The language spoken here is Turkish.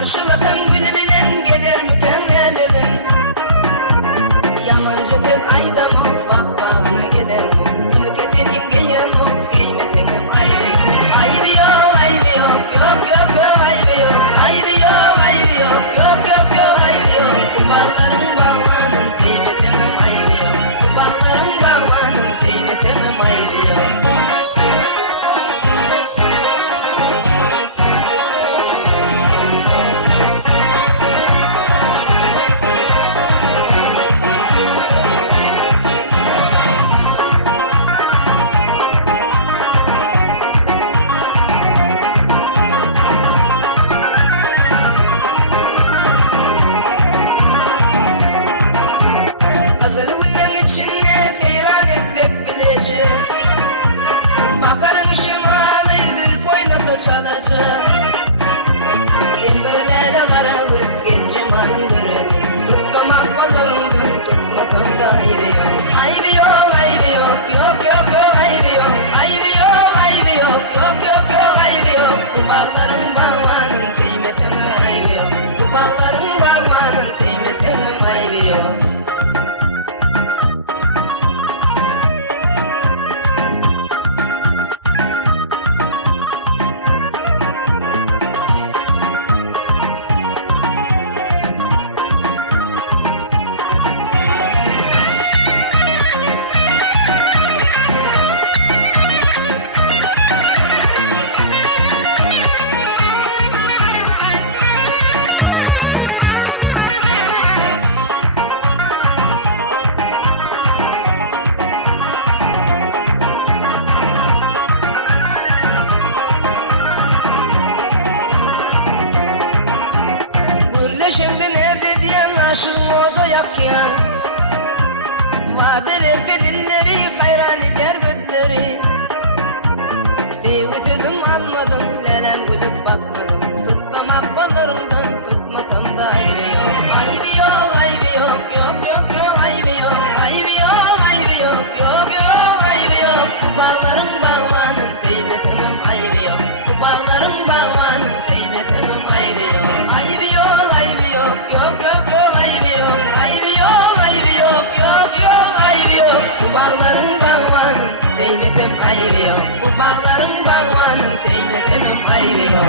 Karşılasam gül bilen gelir mükemmel ölüm. Yamancı kız aydam o, bak bağına gider mi? Sünük etinin geyim o, kıymetinim ayvi. Ayvi yok, ayvi yok, yok yok yok ayvi yok. Ayvi yok, ayvi yok, yok yok yok ayvi yok. Bağların bağlanın, kıymetinim ayvi yok. Bağların bağlanın, kıymetinim ayvi yok. Bakarın şimalı gül boynası çalacak. Din böyle de karavuz gencim arındırır. Tutkamak pazarından tutmadım da ayvi yok. Ayvi yok, ayvi yok, yok yok yok ayvi yok. Ayvi yok, ayvi yok, yok yok yok ayvi yok. Bu bağların bağmanın kıymetini ayvi yok. Bu bağların bağmanın kıymetini ayvi yok. Şimdi nerede diyen aşığın oda yakyan. Vadeler dinleri hayran eder bütleri. Sevgitizim almadım, lelen gülüp bakmadım. Sıslamak pazarından tutmasam da ayvi yok. Ayvi yok, ayvi yok, yok yok yok ayvi yok. Ayvi yok, ayvi yok, yok yok ayvi yok. Bu bağların bağmanın kıymetinin ayvi yok. Bu bağların bağmanın kıymetinin ayvi yok. Ayvi yok, ayvi yok, yok yok yok ayvi yok. Ayvi yok, ayvi yok, yok yok ayvi yok. Bu bağların bağmanın kıymetinin ayvi yok. Bu bağların bağmanın kıymetinin ayvi yok.